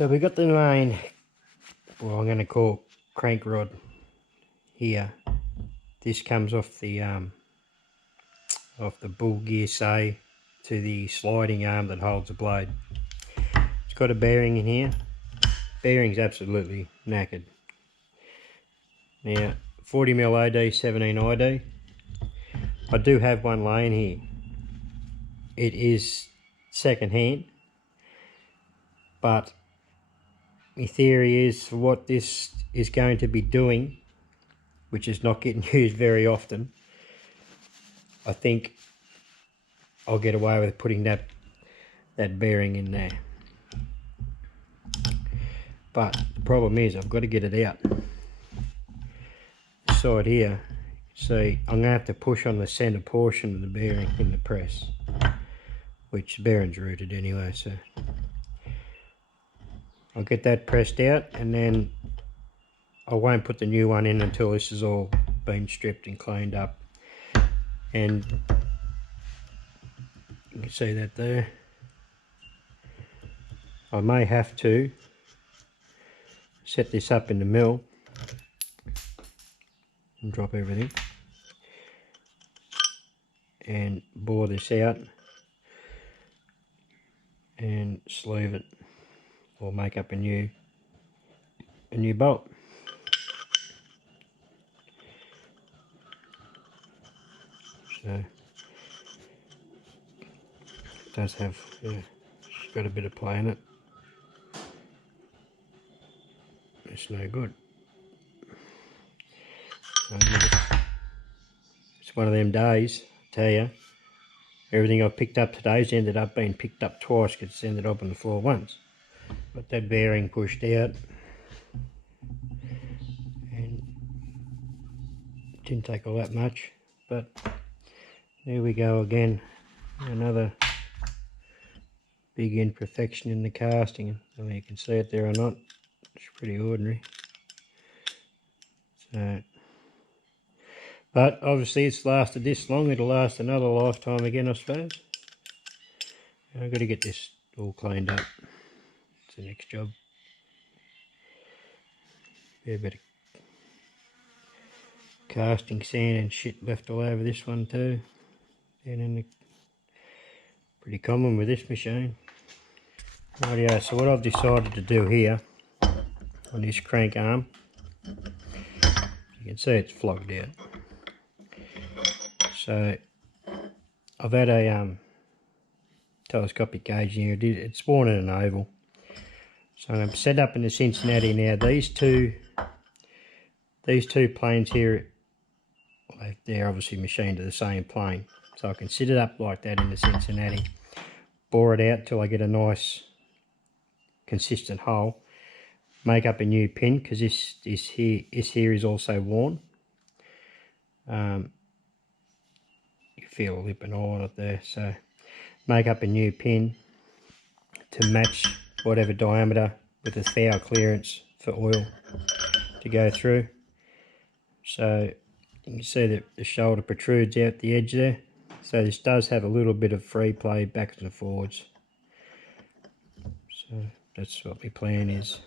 So we got the main, well, I'm going to call crank rod here. This comes off the bull gear, say, to the sliding arm that holds the blade. It's got a bearing in here. Bearing's absolutely knackered. Now 40mm OD, 17 ID. I do have one laying here. It is second hand, but my theory is for what this is going to be doing, which is not getting used very often, I think I'll get away with putting that bearing in there. But the problem is I've got to get it out. The side here, see, I'm going to have to push on the centre portion of the bearing in the press, which the bearing's rooted anyway, so I'll get that pressed out, and then I won't put the new one in until this has all been stripped and cleaned up. And you can see that there. I may have to set this up in the mill and drop everything and bore this out and sleeve it, or make up a new bolt. So it does have, yeah, it's got a bit of play in it. It's no good. It's one of them days, I tell you. Everything I've picked up today's ended up being picked up twice because it's ended up on the floor once. Got that bearing pushed out, and it didn't take all that much, but there we go again. Another big imperfection in the casting. I don't know if you can see it there or not. It's pretty ordinary. So, but obviously it's lasted this long, it'll last another lifetime again, I suppose. I've got to get this all cleaned up. It's the next job. Be a bit of casting sand and shit left all over this one too. And then pretty common with this machine. Rightio, so what I've decided to do here on this crank arm, you can see it's flogged out. So I've had a telescopic gauge here. It's worn in an oval. So I'm set up in the Cincinnati now. These two planes here, well, they're obviously machined to the same plane. So I can set it up like that in the Cincinnati, bore it out till I get a nice consistent hole, make up a new pin, because this here is also worn. You feel a lip and all on it there, so make up a new pin to match whatever diameter with a foul clearance for oil to go through. So you can see that the shoulder protrudes out the edge there, so this does have a little bit of free play backwards and forwards. So that's what my plan is.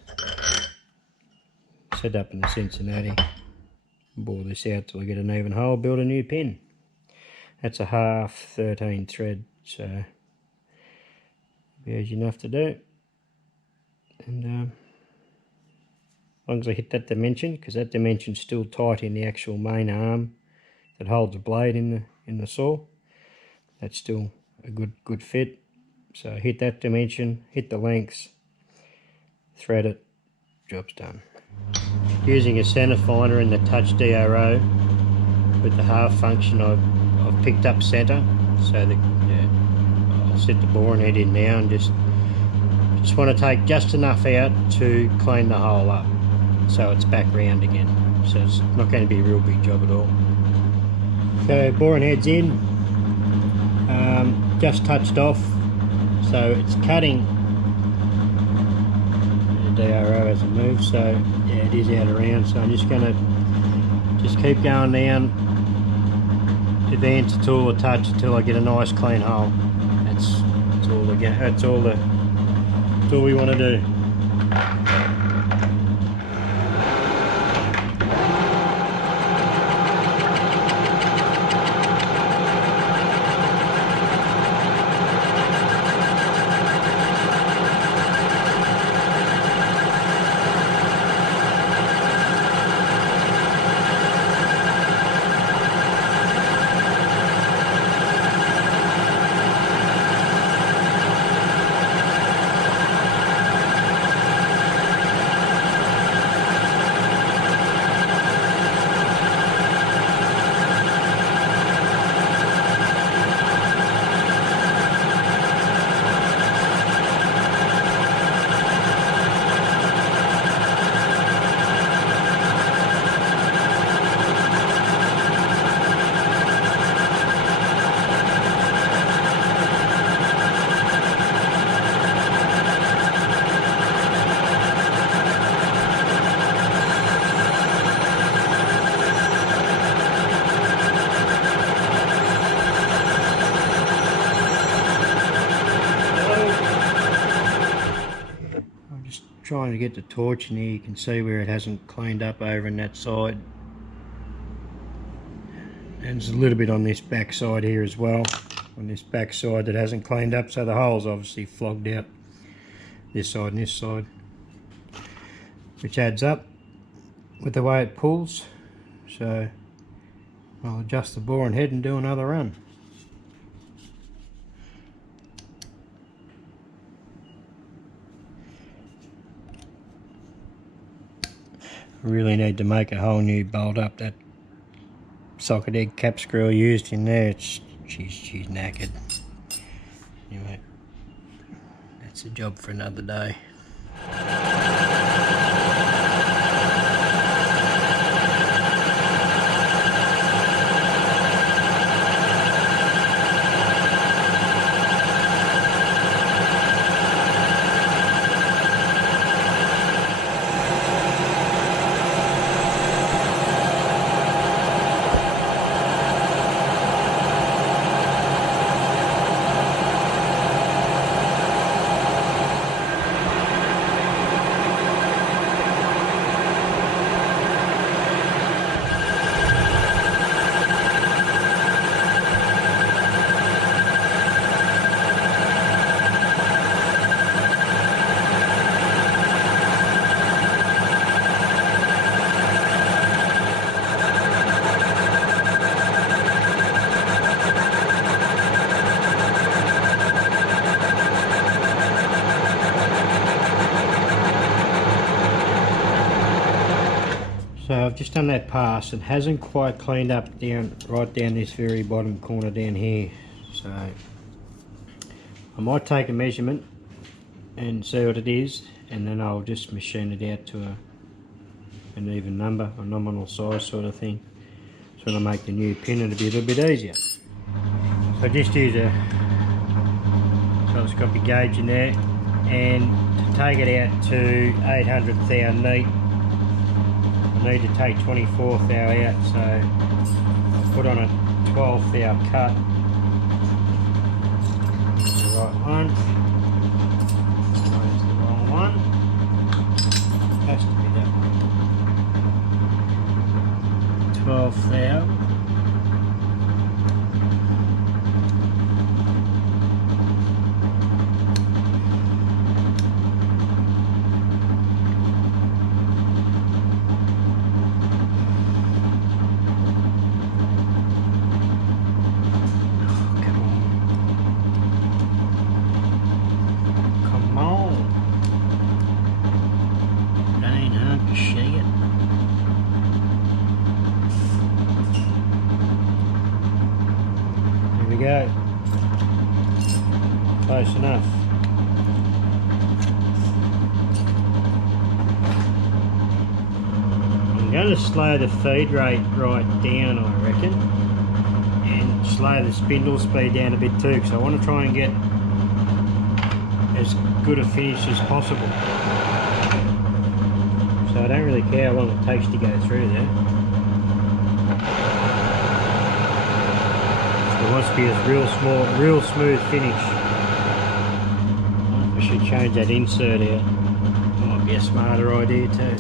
Set up in the Cincinnati, bore this out till I get an even hole, build a new pin. That's a half 13 thread, so be easy enough to do. And as long as I hit that dimension, because that dimension's still tight in the actual main arm that holds the blade in the saw, that's still a good fit. So hit that dimension, hit the lengths, thread it, job's done. Using a center finder in the touch DRO with the half function, I've picked up center, so that, yeah, I'll set the boring head in now and just want to take just enough out to clean the hole up so it's back round again. So it's not going to be a real big job at all. So boring head's in, just touched off, so it's cutting. The DRO as it moves, so yeah, it is out around. So I'm just going to keep going down, advance the tool a touch until I get a nice clean hole. That's all we want to do. Trying to get the torch in here. You can see where it hasn't cleaned up over in that side, and there's a little bit on this back side here as well, on this back side that hasn't cleaned up, so the hole's obviously flogged out this side and this side, which adds up with the way it pulls. So I'll adjust the bore and head and do another run. Really need to make a whole new bolt up. That socket egg cap screw I used in there, she's knackered. Anyway, that's a job for another day. So I've just done that pass. It hasn't quite cleaned up right down this very bottom corner down here. So I might take a measurement and see what it is, and then I'll just machine it out to an even number, a nominal size sort of thing. So when I make the new pin, it'll be a little bit easier. So I just use a telescopic gauge in there, and to take it out to 800 thou neat, I need to take 24 thou out, so I'll put on a 12 thou cut. That's the right one. That's the wrong one. Has to be that one. 12 thou. Go. Close enough. I'm going to slow the feed rate right down, I reckon, and slow the spindle speed down a bit too, because I want to try and get as good a finish as possible. So I don't really care how long it takes to go through there. It wants to be a real smooth finish. I should change that insert out. Might Be a smarter idea too.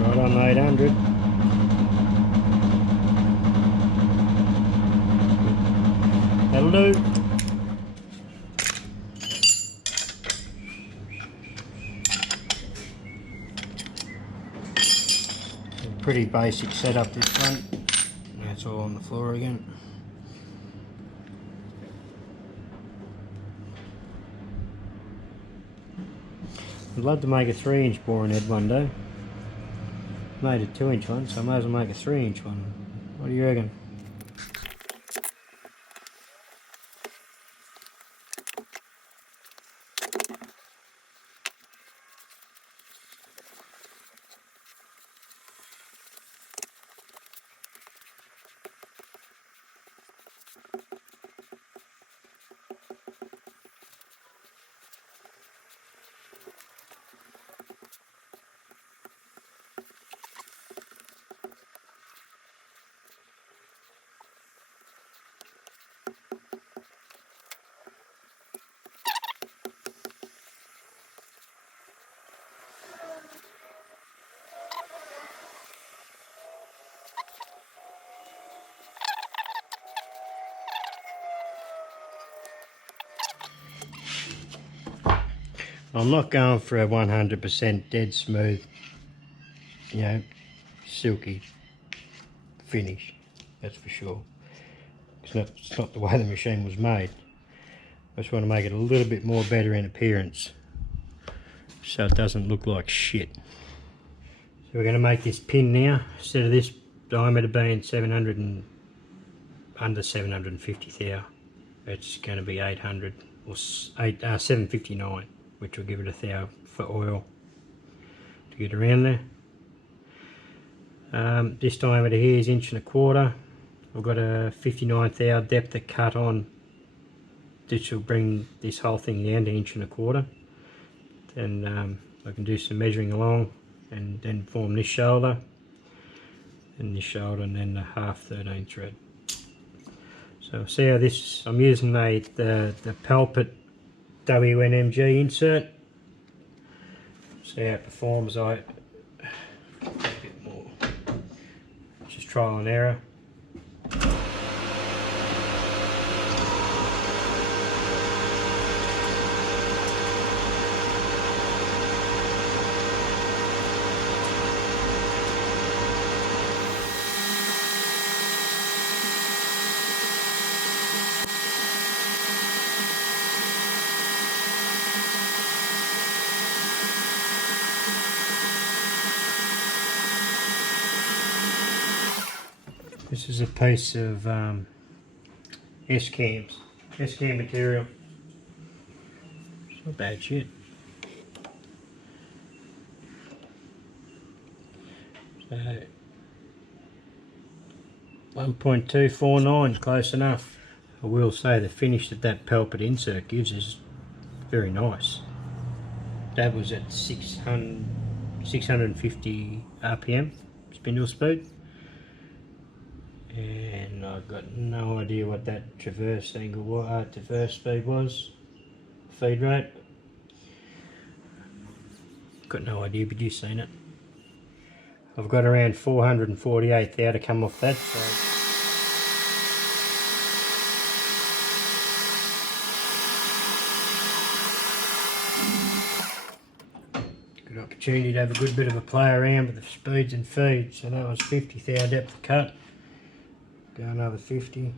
Right on the 800. That'll do. Pretty basic setup this one. That's all on the floor again. I'd love to make a 3-inch boring head one day. Made a 2-inch one, so I might as well make a 3-inch one. What do you reckon? I'm not going for a 100% dead smooth, you know, silky finish, that's for sure. It's not the way the machine was made. I just want to make it a little bit more better in appearance, so it doesn't look like shit. So we're going to make this pin now. Instead of this diameter being 700 and under 750 thou, it's going to be 800 or 759. Which will give it a thou for oil to get around there. This diameter here is 1.25 inches. I've got a 59 thou depth of cut on. This will bring this whole thing down to 1.25 inches. Then I can do some measuring along and then form this shoulder and this shoulder and then the 1/2 thread. So see how this, I'm using the Pelpit WNMG insert. See how it performs. I a bit more, just trial and error. This is a piece of S-cam material. It's not bad shit. So 1.249, close enough. I will say the finish that Pelpit insert gives is very nice. That was at 650 RPM spindle speed. And I've got no idea what that traverse angle was, traverse speed was, feed rate. Got no idea, but you've seen it. I've got around 448 thou to come off that. So opportunity to have a good bit of a play around with the speeds and feeds. So that was 50 thou depth of cut. Go another 50.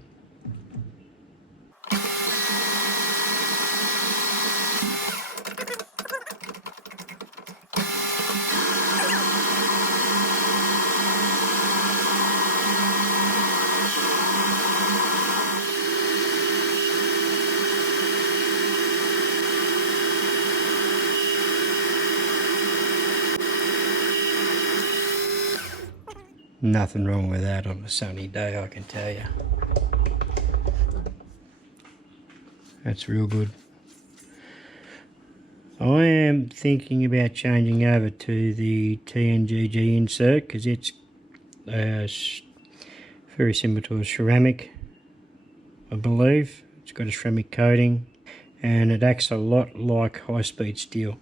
Nothing wrong with that on a sunny day, I can tell you. That's real good. I am thinking about changing over to the TNGG insert because it's very similar to a ceramic, I believe. It's got a ceramic coating and it acts a lot like high-speed steel.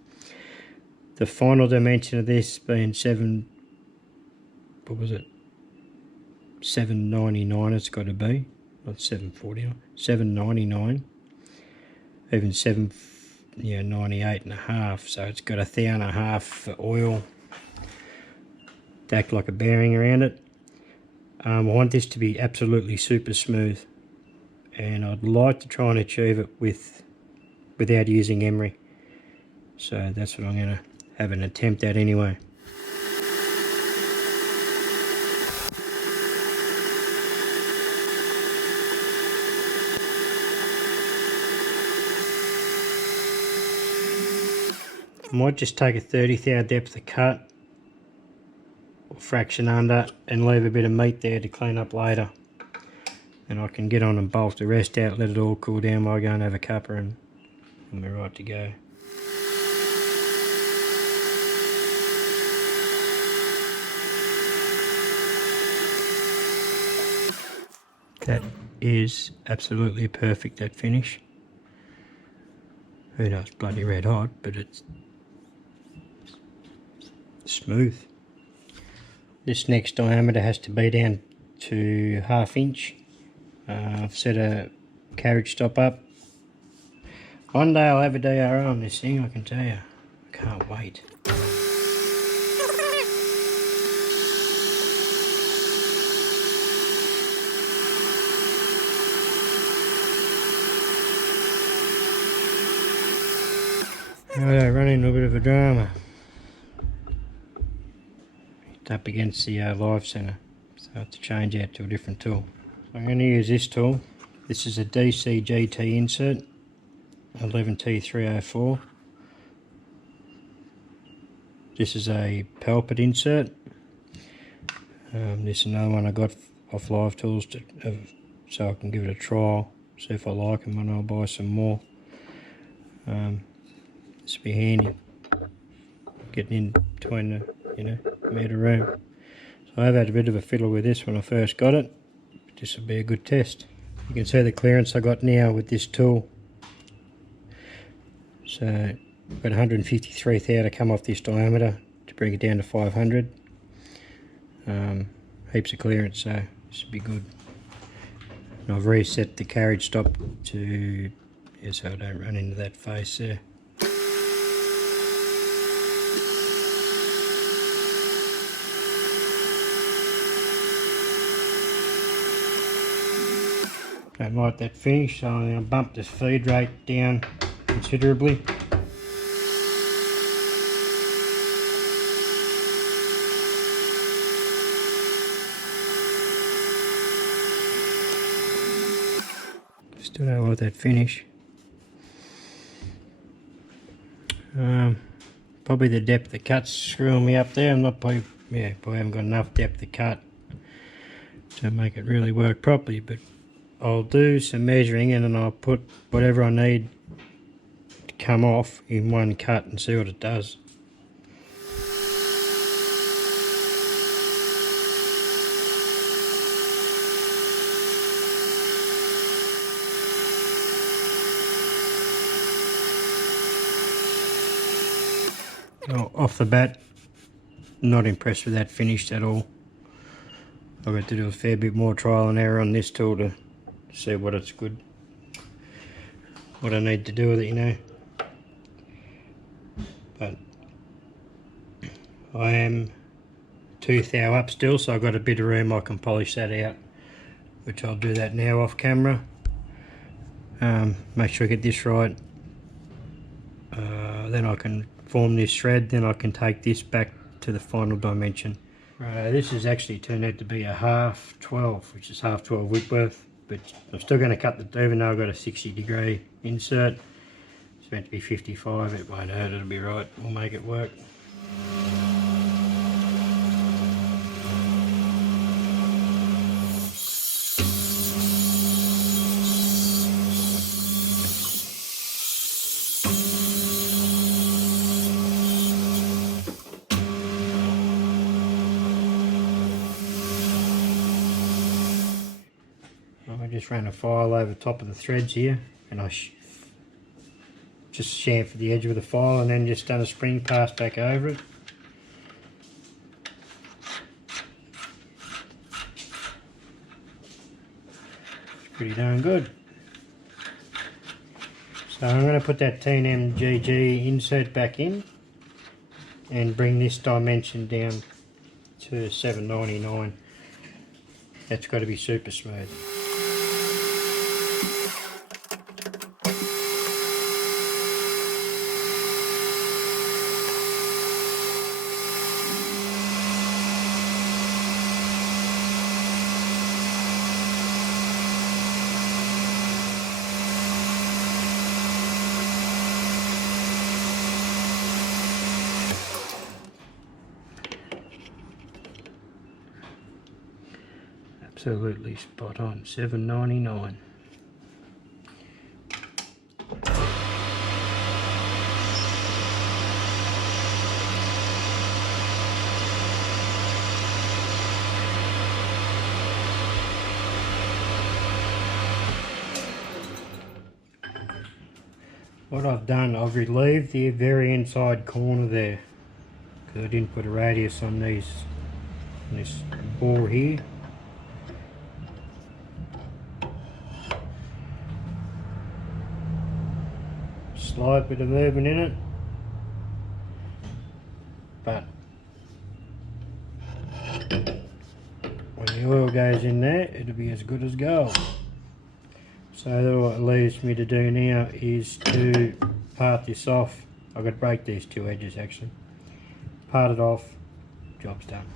The final dimension of this being 799 it's got to be, not 740, 799, even 98 and a half, so it's got 1.5 thou for oil to act like a bearing around it. I want this to be absolutely super smooth, and I'd like to try and achieve it without using emery, so that's what I'm going to have an attempt at anyway. I might just take a 30 thou depth of cut, or fraction under, and leave a bit of meat there to clean up later. And I can get on and bulk the rest out, let it all cool down while I go and have a cuppa, and we're right to go. That is absolutely perfect, that finish. Who knows, bloody red hot, but it's smooth. This next diameter has to be down to 1/2 inch. I've set a carriage stop up. One day I'll have a DRO on this thing, I can tell you. I can't wait. Righto, run into a bit of a drama. It's up against the live center, so I have to change out to a different tool. I'm going to use this tool. This is a DC GT insert, 11T304. This is a Pelpit insert. This is another one I got off Live Tools so I can give it a trial, see if I like them, and I'll buy some more. This will be handy, getting in between the, amount of room. So I've had a bit of a fiddle with this when I first got it. This will be a good test. You can see the clearance I got now with this tool. So I've got 153 thou to come off this diameter to bring it down to 500. Heaps of clearance, so this will be good. And I've reset the carriage stop to, so I don't run into that face there. Don't like that finish, so I'm going to bump this feed rate down considerably. Still don't like that finish. Probably the depth of cut's screwing me up there. Probably haven't got enough depth of cut to make it really work properly, but I'll do some measuring and then I'll put whatever I need to come off in one cut and see what it does. Oh, off the bat, not impressed with that finish at all. I've got to do a fair bit more trial and error on this tool to see what it's good, what I need to do with it, But I am 2 thou up still, so I've got a bit of room I can polish that out, which I'll do that now off camera. Make sure I get this right. Then I can form this thread, then I can take this back to the final dimension. This has actually turned out to be a half 12, which is half 12 Whitworth, but I'm still going to cut the, even though I've got a 60-degree insert. It's meant to be 55, it won't hurt, it'll be right, we'll make it work. I just ran a file over the top of the threads here, and I just chamfered the edge with a file and then just done a spring pass back over it. It's pretty darn good. So I'm going to put that TNMGG insert back in and bring this dimension down to 799. That's got to be super smooth. Absolutely spot on, 799. What I've done, I've relieved the very inside corner there because I didn't put a radius on this bore here. Slight bit of movement in it, but when the oil goes in there, it'll be as good as gold. So what it leaves me to do now is to part this off. I've got to break these two edges actually. Part it off, job's done.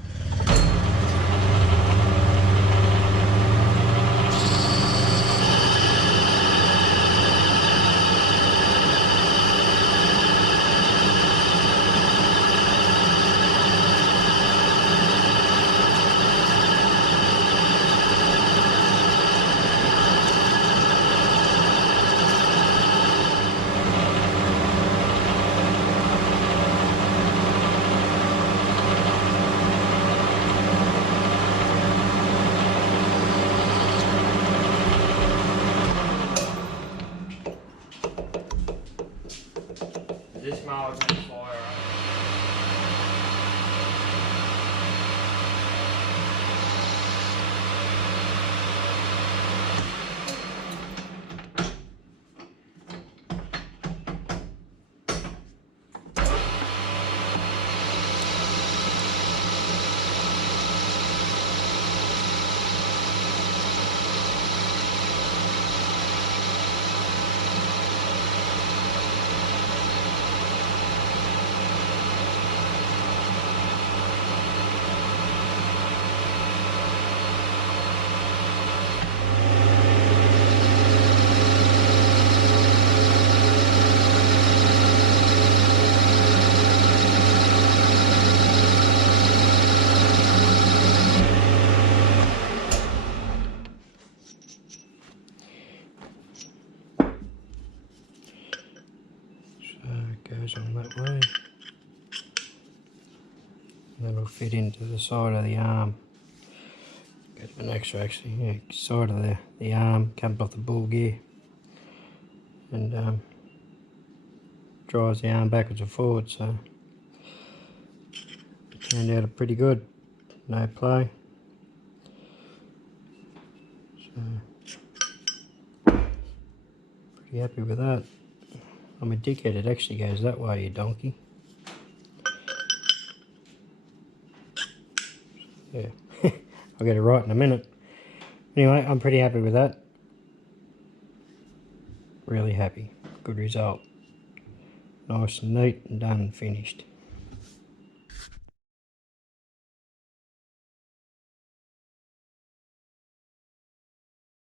This mower's on fire. Goes on that way, and that'll fit into the side of the arm. Go to the next one actually, yeah, side of the arm, comes off the ball gear, and drives the arm backwards and forwards, so it turned out pretty good, no play. So, pretty happy with that. I'm a dickhead, it actually goes that way, you donkey. Yeah, I'll get it right in a minute. Anyway, I'm pretty happy with that. Really happy. Good result. Nice and neat and done and finished.